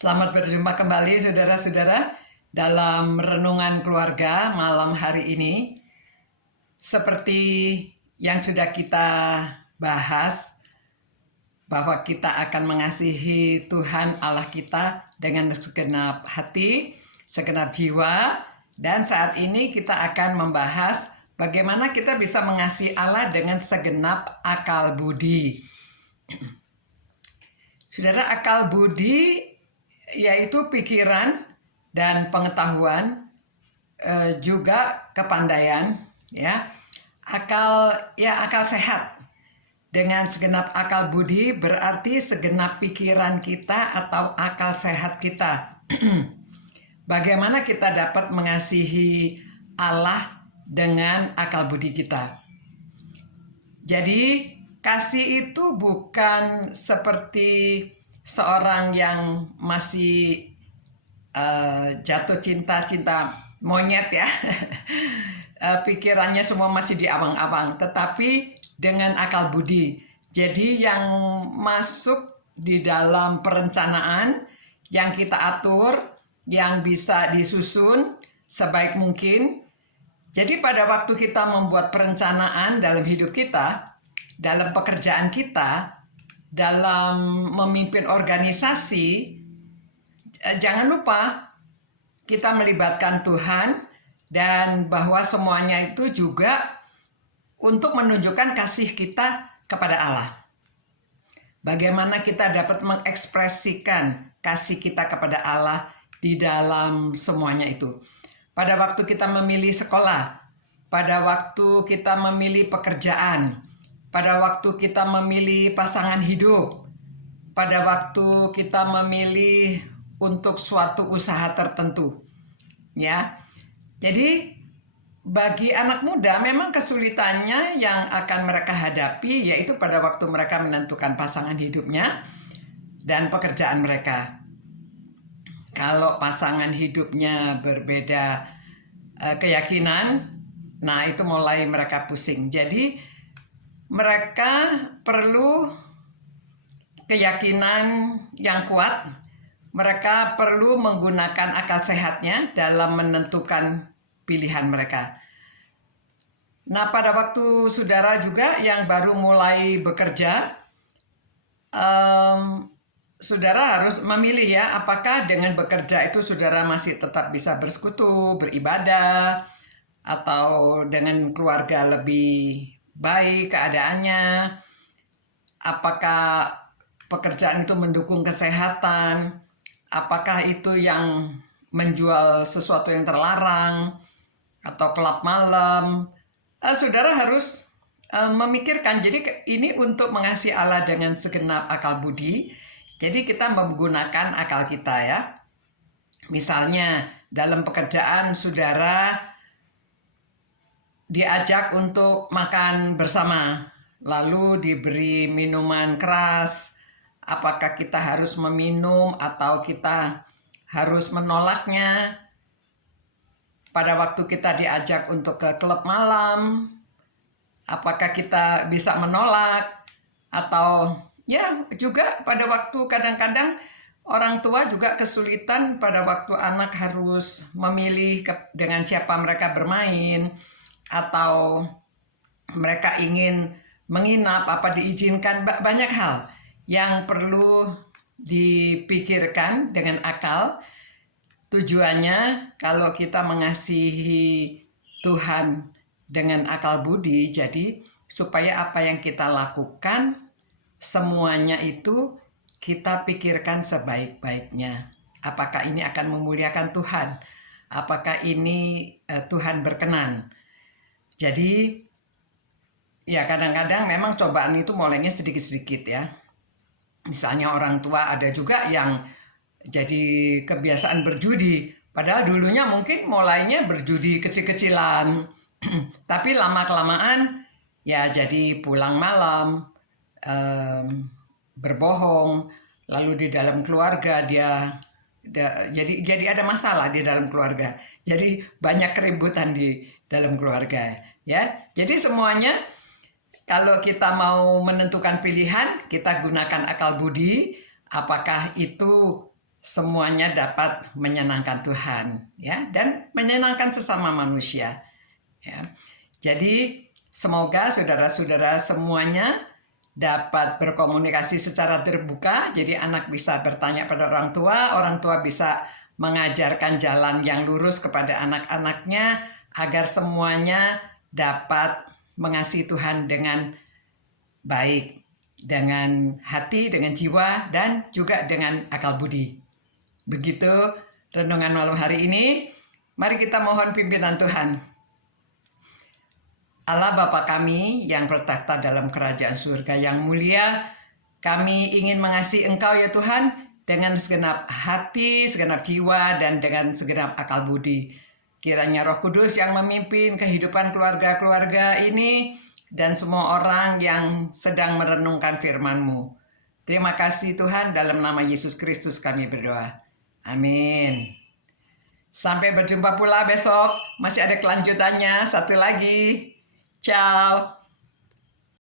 Selamat berjumpa kembali saudara-saudara dalam renungan keluarga malam hari ini. Seperti yang sudah kita bahas, bahwa kita akan mengasihi Tuhan Allah kita dengan segenap hati, segenap jiwa, dan saat ini kita akan membahas bagaimana kita bisa mengasihi Allah dengan segenap akal budi. Saudara, akal budi yaitu pikiran dan pengetahuan, juga kepandaian, ya. Akal sehat. Dengan segenap akal budi berarti segenap pikiran kita atau akal sehat kita. Bagaimana kita dapat mengasihi Allah dengan akal budi kita. Jadi kasih itu bukan seperti seorang yang masih jatuh cinta monyet ya. Pikirannya semua masih di abang-abang, tetapi dengan akal budi. Jadi yang masuk di dalam perencanaan yang kita atur, yang bisa disusun sebaik mungkin. Jadi pada waktu kita membuat perencanaan dalam hidup kita, dalam pekerjaan kita, dalam memimpin organisasi, jangan lupa kita melibatkan Tuhan dan bahwa semuanya itu juga untuk menunjukkan kasih kita kepada Allah. Bagaimana kita dapat mengekspresikan kasih kita kepada Allah di dalam semuanya itu. Pada waktu kita memilih sekolah, pada waktu kita memilih pekerjaan, pada waktu kita memilih pasangan hidup, pada waktu kita memilih untuk suatu usaha tertentu, ya. Jadi bagi anak muda memang kesulitannya yang akan mereka hadapi yaitu pada waktu mereka menentukan pasangan hidupnya dan pekerjaan mereka. Kalau pasangan hidupnya berbeda keyakinan, nah itu mulai mereka pusing. Jadi mereka perlu keyakinan yang kuat. Mereka perlu menggunakan akal sehatnya dalam menentukan pilihan mereka. Nah, pada waktu saudara juga yang baru mulai bekerja, saudara harus memilih ya, apakah dengan bekerja itu saudara masih tetap bisa bersekutu, beribadah, atau dengan keluarga lebih baik keadaannya, apakah pekerjaan itu mendukung kesehatan, apakah itu yang menjual sesuatu yang terlarang, atau kelab malam. Saudara harus memikirkan, jadi ini untuk mengasihi Allah dengan segenap akal budi, jadi kita menggunakan akal kita ya. Misalnya dalam pekerjaan saudara diajak untuk makan bersama, lalu diberi minuman keras, apakah kita harus meminum atau kita harus menolaknya? Pada waktu kita diajak untuk ke klub malam, apakah kita bisa menolak? Atau ya juga pada waktu kadang-kadang orang tua juga kesulitan pada waktu anak harus memilih dengan siapa mereka bermain, atau mereka ingin menginap, apa diizinkan, banyak hal yang perlu dipikirkan dengan akal. Tujuannya kalau kita mengasihi Tuhan dengan akal budi, jadi supaya apa yang kita lakukan semuanya itu kita pikirkan sebaik-baiknya. Apakah ini akan memuliakan Tuhan? Apakah ini Tuhan berkenan? Jadi ya kadang-kadang memang cobaan itu mulainya sedikit-sedikit ya. Misalnya orang tua ada juga yang jadi kebiasaan berjudi. Padahal dulunya mungkin mulainya berjudi kecil-kecilan. Tapi lama-kelamaan ya jadi pulang malam, berbohong. Lalu di dalam keluarga jadi ada masalah di dalam keluarga. Jadi banyak keributan di dalam keluarga ya. Jadi semuanya kalau kita mau menentukan pilihan, kita gunakan akal budi. Apakah itu semuanya dapat menyenangkan Tuhan, ya, dan menyenangkan sesama manusia, ya. Jadi semoga saudara-saudara semuanya dapat berkomunikasi secara terbuka, jadi anak bisa bertanya pada orang tua bisa mengajarkan jalan yang lurus kepada anak-anaknya, agar semuanya dapat mengasihi Tuhan dengan baik, dengan hati, dengan jiwa, dan juga dengan akal budi. Begitu renungan malam hari ini. Mari kita mohon pimpinan Tuhan. Allah Bapa kami yang bertakhta dalam kerajaan surga yang mulia, kami ingin mengasihi Engkau ya Tuhan dengan segenap hati, segenap jiwa, dan dengan segenap akal budi. Kiranya Roh Kudus yang memimpin kehidupan keluarga-keluarga ini dan semua orang yang sedang merenungkan firman-Mu. Terima kasih Tuhan, dalam nama Yesus Kristus kami berdoa. Amin. Sampai berjumpa pula besok. Masih ada kelanjutannya. Satu lagi. Ciao.